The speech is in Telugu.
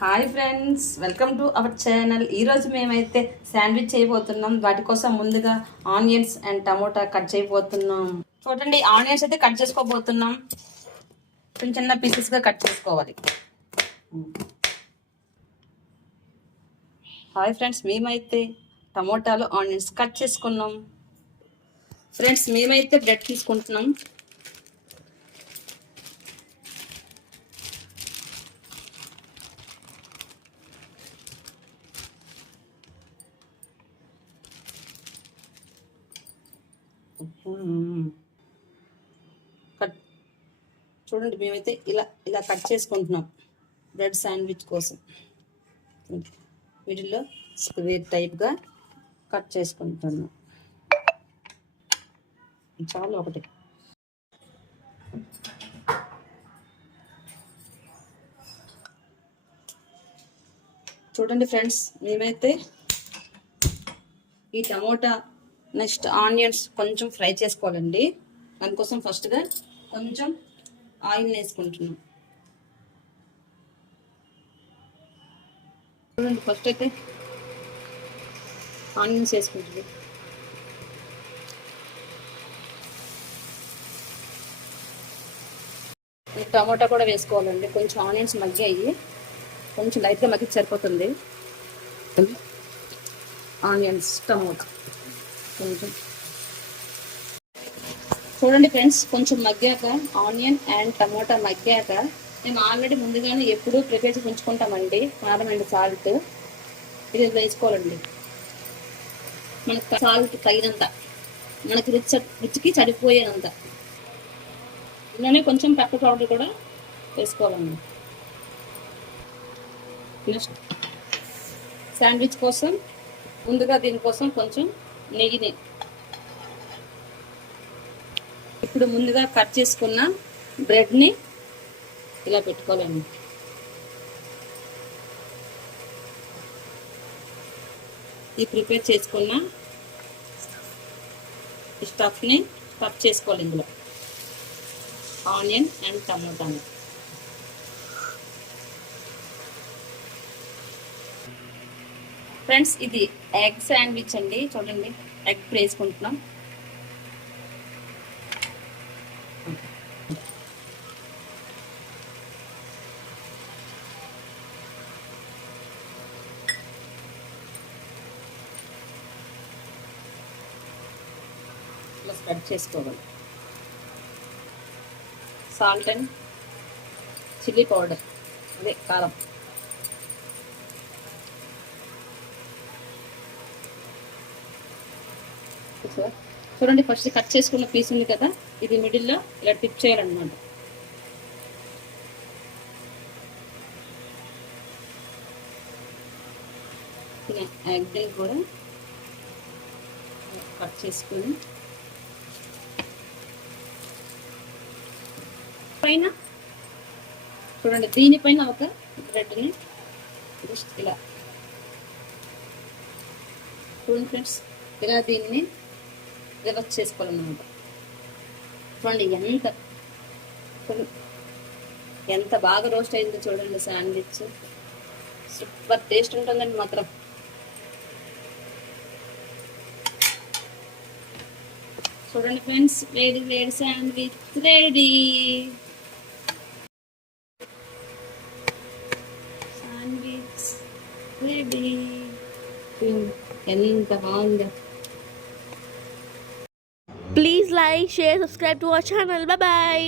Hi friends, welcome to our channel. ఈరోజు మేమైతే శాండ్విచ్ చేయబోతున్నాం. వాటి కోసం ముందుగా ఆనియన్స్ అండ్ టమోటా కట్ చేయబోతున్నాం. చూడండి, ఆనియన్స్ అయితే కట్ చేసుకోబోతున్నాం. చిన్న చిన్న పీసెస్గా కట్ చేసుకోవాలి. హాయ్ ఫ్రెండ్స్, మేమైతే టమోటాలు ఆనియన్స్ కట్ చేసుకున్నాం. ఫ్రెండ్స్, మేమైతే బ్రెడ్ తీసుకుంటున్నాం. కట్ చూడండి, మేమైతే ఇలా ఇలా కట్ చేసుకుంటున్నాం బ్రెడ్ శాండ్విచ్ కోసం. మిడిల్లో స్క్వేర్ టైప్గా కట్ చేసుకుంటున్నాం. చాలా ఒకటి చూడండి ఫ్రెండ్స్, మేమైతే ఈ టమోటా నెక్స్ట్ ఆనియన్స్ కొంచెం ఫ్రై చేసుకోవాలండి. దానికోసం ఫస్ట్గా కొంచెం ఆయిల్ వేసుకుంటున్నాం. చూడండి, ఫస్ట్ అయితే ఆనియన్స్ వేసుకుంటుంది. టమోటా కూడా వేసుకోవాలండి. కొంచెం ఆనియన్స్ మగ్గాయి, కొంచెం లైట్గా మగ్గి సరిపోతుంది. ఆనియన్స్ టమోటా కొంచెం చూడండి ఫ్రెండ్స్, కొంచెం మగ్గాక ఆనియన్ అండ్ టమోటా మగ్గాక మేము ఆల్రెడీ ముందుగానే ఎప్పుడూ ప్రిపేర్ చేసి ఉంచుకుంటామండి కారం అండ్ సాల్ట్. ఇది వేసుకోవాలండి. మనకు సాల్ట్ తగినంత, మనకి రుచికి సరిపోయేంత. ఇందులోనే కొంచెం పెప్పర్ పౌడర్ కూడా వేసుకోవాలండి. నెక్స్ట్ శాండ్విచ్ కోసం ముందుగా దీనికోసం కొంచెం నెయ్యిని ఇప్పుడు ముందుగా కట్ చేసుకున్న బ్రెడ్ని ఇలా పెట్టుకోవాలండి. ఈ ప్రిపేర్ చేసుకున్న స్టఫ్ని స్టఫ్ చేసుకోవాలి ఇందులో, ఆనియన్ అండ్ టమోటాని. ఫ్రెండ్స్, ఇది ఎగ్ శాండ్విచ్ అండి. చూడండి, ఎగ్ వేసుకుంటున్నాం. ఇలా స్ప్రెడ్ చేసుకోవాలి. సాల్ట్ అండ్ చిల్లీ పౌడర్, అదే కారం. చూడండి, ఫస్ట్ కట్ చేసుకున్న పీస్ ఉంది కదా, ఇది మిడిల్లో ఇలా టిప్ చేయాలన్నమాట. ఇలా ఎగ్ కూడా కట్ చేసుకొని పైన చూడండి, దీనిపైన ఒక బ్రెడ్ని జస్ట్ ఇలా చూడండి ఫ్రెండ్స్, ఇలా దీన్ని రివర్స్ చేసుకోవాలన్నమాట. చూడండి ఎంత బాగా రోస్ట్ అయిందో చూడండి. శాండ్విచ్ సూపర్ టేస్ట్ ఉంటుందండి మాత్రం. చూడండి ఫ్రెండ్స్, వేడి వేడి శాండ్విచ్ రెడీ. Sandwich ready. ఎంత బాగుందో. Please like, share, subscribe to our channel. Bye bye.